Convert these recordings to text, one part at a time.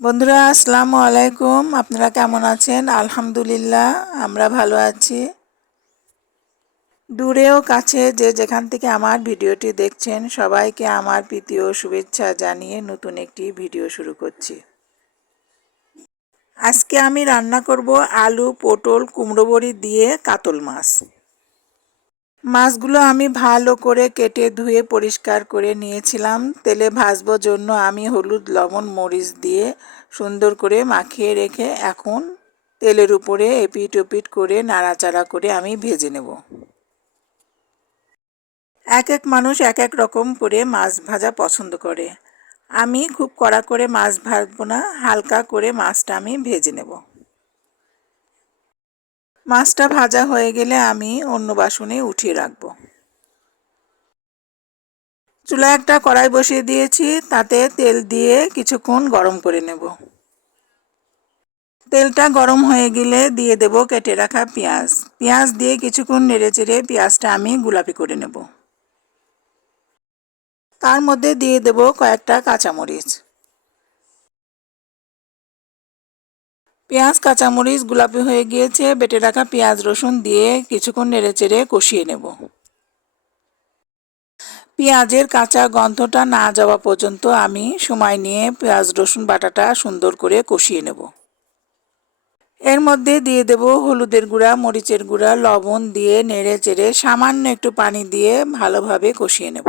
বন্ধুরা, আসসালামু আলাইকুম। আপনারা কেমন আছেন? আলহামদুলিল্লাহ, আমরা ভালো আছি। দূরেও কাছে যে যেখান থেকে আমার ভিডিওটি দেখছেন, সবাইকে আমার প্রীতি ও শুভেচ্ছা জানিয়ে নতুন একটি ভিডিও শুরু করছি। আজকে আমি রান্না করব আলু, পটল, কুমড়ো বড়ি দিয়ে কাতল মাছ। মাছগুলো আমি ভালো করে কেটে ধুয়ে পরিষ্কার করে নিয়েছিলাম। তেলে ভাজবার জন্য আমি হলুদ, লবণ, মরিচ দিয়ে সুন্দর করে মাখিয়ে রেখে এখন তেলের উপরে এপিট ওপিট করে নাড়াচাড়া করে আমি ভেজে নেব। এক এক মানুষ এক এক রকম করে মাছ ভাজা পছন্দ করে। আমি খুব কড়া করে মাছ ভাজবো না, হালকা করে মাছটা আমি ভেজে নেব। মাছটা ভাজা হয়ে গেলে আমি অন্য বাসনে উঠিয়ে রাখব। চুলা একটা কড়াই বসিয়ে দিয়েছি, তাতে তেল দিয়ে কিছুক্ষণ গরম করে নেব। তেলটা গরম হয়ে গেলে দিয়ে দেব কেটে রাখা পেঁয়াজ। পেঁয়াজ দিয়ে কিছুক্ষণ নেড়ে চেড়ে পেঁয়াজটা আমি গোলাপি করে নেব। তার মধ্যে দিয়ে দেব কয়েকটা কাঁচামরিচ। পেঁয়াজ, কাঁচামরিচ গোলাপি হয়ে গিয়েছে, বেটে রাখা পেঁয়াজ, রসুন দিয়ে কিছুক্ষণ নেড়ে চেড়ে কষিয়ে নেব। পেঁয়াজের কাঁচা গন্ধটা না যাওয়া পর্যন্ত আমি সময় নিয়ে পেঁয়াজ, রসুন, বাটাটা সুন্দর করে কষিয়ে নেব। এর মধ্যে দিয়ে দেব হলুদের গুঁড়া, মরিচের গুঁড়া, লবণ দিয়ে নেড়ে চেড়ে সামান্য একটু পানি দিয়ে ভালোভাবে কষিয়ে নেব।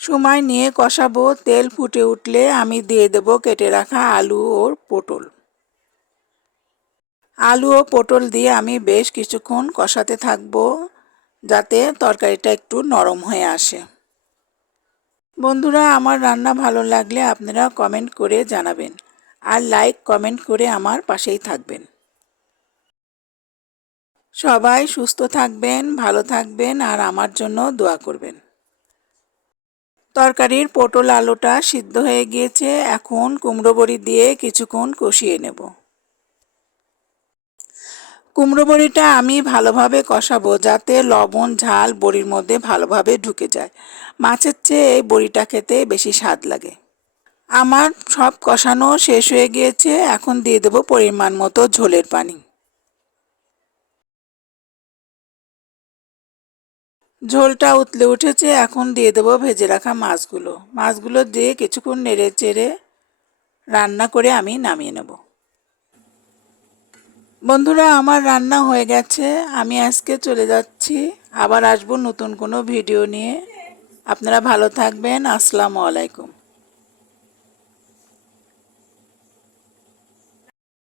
সময় নিয়ে কষাবো, তেল ফুটে উঠলে আমি দিয়ে দেব কেটে রাখা আলু ও পটল। আলু ও পটল দিয়ে আমি বেশ কিছুক্ষণ কষাতে থাকব, যাতে তরকারিটা একটু নরম হয়ে আসে। বন্ধুরা, আমার রান্না ভালো লাগলে আপনারা কমেন্ট করে জানাবেন আর লাইক, কমেন্ট করে আমার পাশেই থাকবেন। সবাই সুস্থ থাকবেন, ভালো থাকবেন আর আমার জন্য দোয়া করবেন। তরকারির পটল আলুটা সিদ্ধ হয়ে গিয়েছে, এখন কুমড়ো বড়ি দিয়ে কিছুক্ষণ কষিয়ে নেব। কুমড়ো বড়িটা আমি ভালোভাবে কষাবো যাতে লবণ, ঝাল বড়ির মধ্যে ভালোভাবে ঢুকে যায়। মাছের চেয়ে এই বড়িটা খেতে বেশি স্বাদ লাগে। আমার সব কষানো শেষ হয়ে গিয়েছে, এখন দিয়ে দেবো পরিমাণ মতো ঝোলের পানি। ঝোলটা উতলে উঠেছে, এখন দিয়ে দেবো ভেজে রাখা মাছগুলো। মাছগুলো দিয়ে কিছুক্ষণ নেড়ে চেড়ে রান্না করে আমি নামিয়ে নেব। বন্ধুরা, আমার রান্না হয়ে গেছে। আমি আজকে চলে যাচ্ছি। আবার আসব নতুন কোনো ভিডিও নিয়ে। আপনারা ভালো থাকবেন। আসসালামু আলাইকুম।